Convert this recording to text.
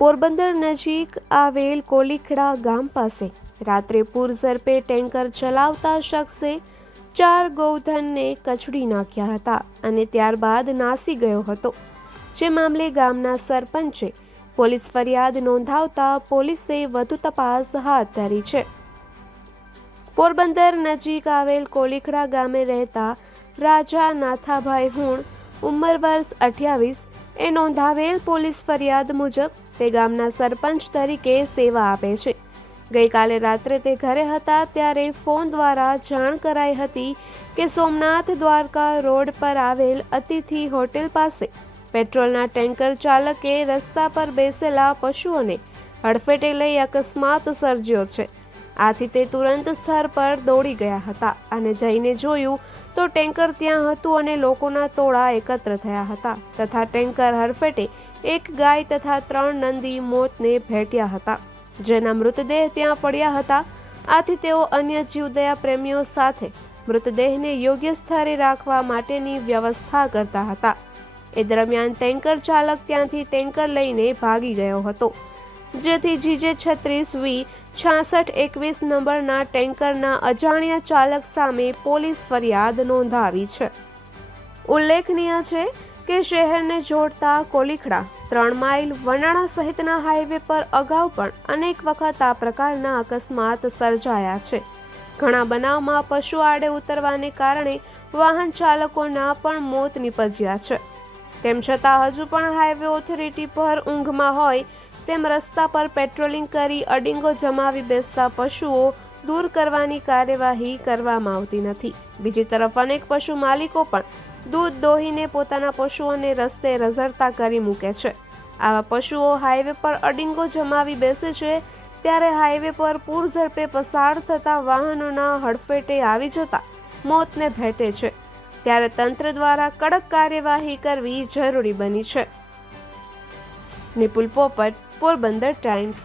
પોરબંદર નજીક આવેલ કોલીખડા ગામ પાસે રાત્રે પૂરઝડપે ટેન્કર ચલાવતા શખ્સે 4 ગૌધનને કચડી નાખ્યા હતા અને ત્યારબાદ નાસી ગયો હતો, જે મામલે ગામના સરપંચે પોલીસ ફરિયાદ નોંધાવતા પોલીસે વધુ તપાસ હાથ ધરી છે. પોરબંદર નજીક આવેલ કોલીખડા ગામે રહેતા રાજા નાથાભાઈ હુણ, ઉંમર વર્ષ 28, એ નોંધાવેલ પોલીસ ફરિયાદ મુજબ તે ગામના સરપંચ તરીકે સેવા આપે છે. ગઈકાલે રાત્રે તે ઘરે હતા ત્યારે ફોન દ્વારા જાણ કરાઈ હતી કે સોમનાથ દ્વારકા રોડ પર આવેલ અતિથિ હોટેલ પાસે પેટ્રોલના ટેન્કર ચાલકે રસ્તા પર બેસેલા પશુઓને હડફેટે લઈ અકસ્માત સર્જ્યો છે. આથી તે તુરંત સ્થળ પર દોડી ગયા હતા અને જઈને જોયું તો ટેન્કર ત્યાં હતું અને લોકોના ટોળા એકત્ર થયા હતા તથા ટેન્કર હડફેટે એક ગાય તથા 3 નંદી મોતને ભેટ્યા હતા, જેના મૃતદેહ ત્યાં પડ્યા હતા. આથી તેઓ અન્ય જીવદયા પ્રેમીઓ સાથે મૃતદેહને યોગ્ય સ્થળે રાખવા માટેની વ્યવસ્થા કરતા હતા. એ દરમિયાન ટેન્કર ચાલક ત્યાંથી ટેન્કર લઈને ભાગી ગયો હતો, જેથી GJ36V 6621 નંબરના ટેન્કરના અજાણ્યા ચાલક સામે પોલીસ ફરિયાદ નોંધાવી છે. ઉલ્લેખનીય છે કે શહેરને જોડતા કોલીખડા 3 માઇલ વનાણા સહિતના હાઈવે પર અગાઉ પણ અનેક વખત આ પ્રકારના અકસ્માત સર્જાયા છે. ઘણા બનાવમાં પશુ આડે ઉતરવાને કારણે વાહન ચાલકોના પણ મોત નીપજ્યા છે. તેમ છતાં હજુ પણ હાઈવે ઓથોરિટી પર ઊંઘમાં હોય તેમ રસ્તા પર પેટ્રોલિંગ કરી અડીંગો જમાવી બેસતા પશુઓ દૂર કરવાની કાર્યવાહી કરવામાં આવતી નથી. બીજી તરફ અનેક પશુ માલિકો પણ દૂધ દોહીને પોતાના પશુઓને રસ્તે રઝળતા કરી મૂકે છે. આવા પશુઓ હાઈવે પર અડીંગો જમાવી બેસે છે ત્યારે હાઈવે પર પૂરઝડપે પસાર થતા વાહનોના હડફેટે આવી જતા મોતને ભેટે છે, ત્યારે તંત્ર દ્વારા કડક કાર્યવાહી કરવી જરૂરી બની છે. નિપુલ પોપટ, પોરબંદર ટાઈમ્સ.